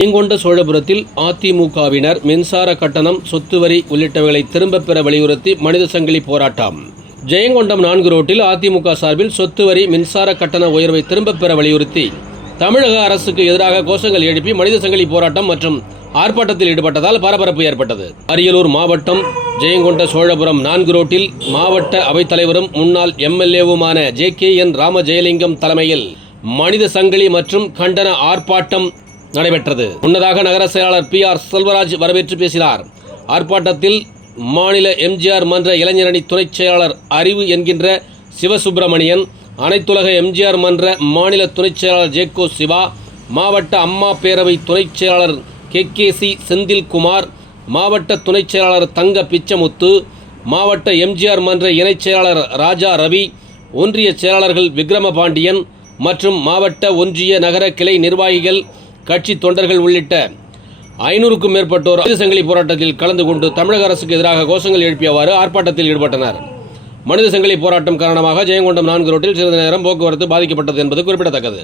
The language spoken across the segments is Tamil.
ஜெயங்கொண்ட சோழபுரத்தில் அதிமுகவினர் மின்சார கட்டணம், சொத்து வரி உள்ளிட்டவைகளை திரும்பப் பெற வலியுறுத்தி மனித சங்கிலி போராட்டம். ஜெயங்கொண்டம் 4 ரோட்டில் அதிமுக சார்பில் சொத்து வரி, மின்சார கட்டண உயர்வை திரும்பப் பெற வலியுறுத்தி தமிழக அரசுக்கு எதிராக கோஷங்கள் எழுப்பி மனித சங்கிலி போராட்டம் மற்றும் ஆர்ப்பாட்டத்தில் ஈடுபட்டதால் பரபரப்பு ஏற்பட்டது. அரியலூர் மாவட்டம் ஜெயங்கொண்ட சோழபுரம் 4 ரோட்டில் மாவட்ட அவைத்தலைவரும் முன்னாள் எம்எல்ஏவுமான JKN ராமஜெயலிங்கம் தலைமையில் மனித சங்கிலி மற்றும் கண்டன ஆர்ப்பாட்டம் நடைபெற்றது. முன்னதாக நகர செயலாளர் PR செல்வராஜ் வரவேற்று பேசினார். ஆர்ப்பாட்டத்தில் மாநில எம்ஜிஆர் மன்ற இளைஞரணி துணைச் செயலாளர் அறிவு என்கின்ற சிவசுப்பிரமணியன், அனைத்துலக எம்ஜிஆர் மன்ற மாநில துணைச் செயலாளர் ஜேக்கோ சிவா, மாவட்ட அம்மா பேரவை துணைச் செயலாளர் KKC செந்தில்குமார், மாவட்ட துணைச் செயலாளர் தங்க பிச்சமுத்து, மாவட்ட எம்ஜிஆர் மன்ற இணைச் செயலாளர் ராஜா ரவி, ஒன்றிய செயலாளர்கள் விக்ரமபாண்டியன் மற்றும் மாவட்ட ஒன்றிய நகர கிளை நிர்வாகிகள், கட்சி தொண்டர்கள் உள்ளிட்ட 500க்கும் மேற்பட்டோர் மனித சங்கிலி போராட்டத்தில் கலந்து கொண்டு தமிழக அரசுக்கு எதிராக கோஷங்கள் எழுப்பியவாறு ஆர்ப்பாட்டத்தில் ஈடுபட்டனர். மனித சங்கிலி போராட்டம் காரணமாக ஜெயங்கொண்டம் 4 ரோட்டில் சிறிது நேரம் போக்குவரத்து பாதிக்கப்பட்டது என்பது குறிப்பிடத்தக்கது.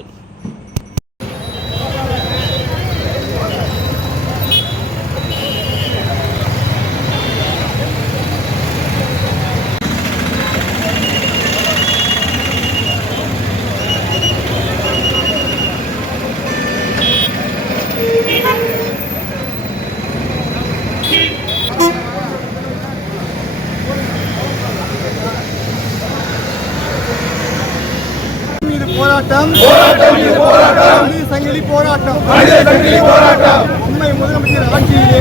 மனித சங்கிலி போராட்டம். உண்மை முதலமைச்சர் ஆட்சியிலே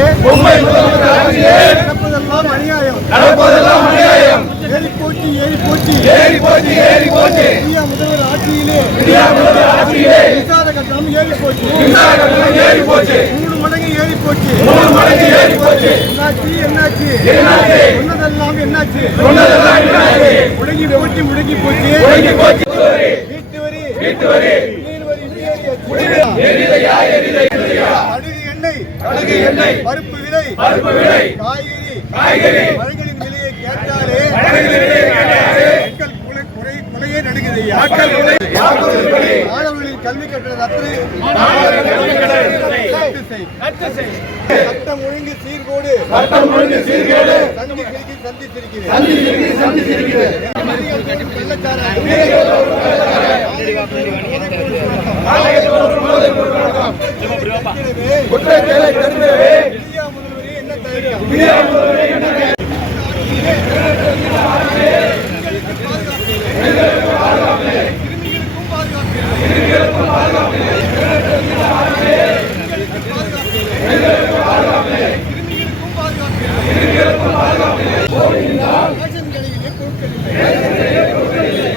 நடப்பதெல்லாம் அநியாயம். ஏறி போச்சு. முதல்வர் ஆட்சியிலே மின்சார கட்டணம் ஏறி போச்சு. 3 மடங்கு ஏறி போச்சு. என்னாச்சு? சொன்னதெல்லாம் என்னாச்சு? முடங்கி போச்சு. வீட்டு வரி, கடுகு எண்ணெய், பருப்பு விலை, காய்கறி பழங்களின் விலையை கேட்டாலே கொலையே நடுங்குது. மாணவர்களின் கல்வி கட்டண ரத்து செய். சட்டம் ஒழுங்கு சீர்கேடு சந்தித்திருக்கிறது.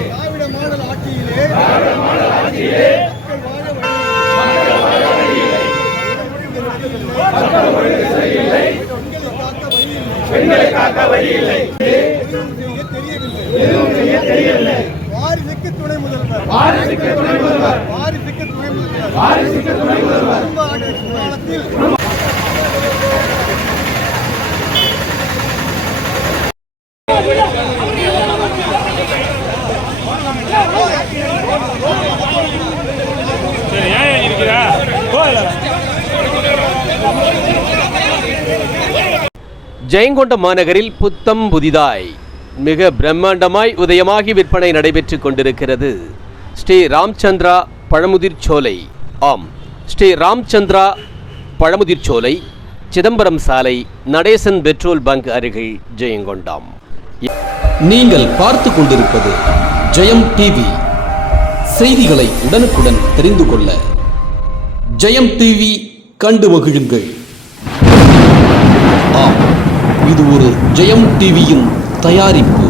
திராவிட மாடல் ஆட்சியிலே பெண்களை காக்க வழி இல்லை. தெரியவில்லை. வாரிசுக்கு துணை முதல்வர் குடும்ப ஆட்சி காலத்தில் ஜெயங்கொண்டம் மாநகரில் புத்தம் புதிதாய் மிக பிரம்மாண்டமாய் உதயமாகி விற்பனை நடைபெற்றுக் கொண்டிருக்கிறது ஸ்ரீ ராம்சந்திரா பழமுதிர்ச்சோலை. ஆம், ஸ்ரீ ராம்சந்திரா பழமுதிர்ச்சோலை, சிதம்பரம் சாலை, நடேசன் பெட்ரோல் பங்க் அருகில் ஜெயங்கொண்டம். நீங்கள் பார்த்து கொண்டிருப்பது ஜெயம் டிவி. செய்திகளை உடனுக்குடன் தெரிந்து கொள்ள ஜெயம் டிவி கண்டு மகிழுங்கள். ஆம், இது ஒரு ஜெயம் டிவியின் தயாரிப்பு.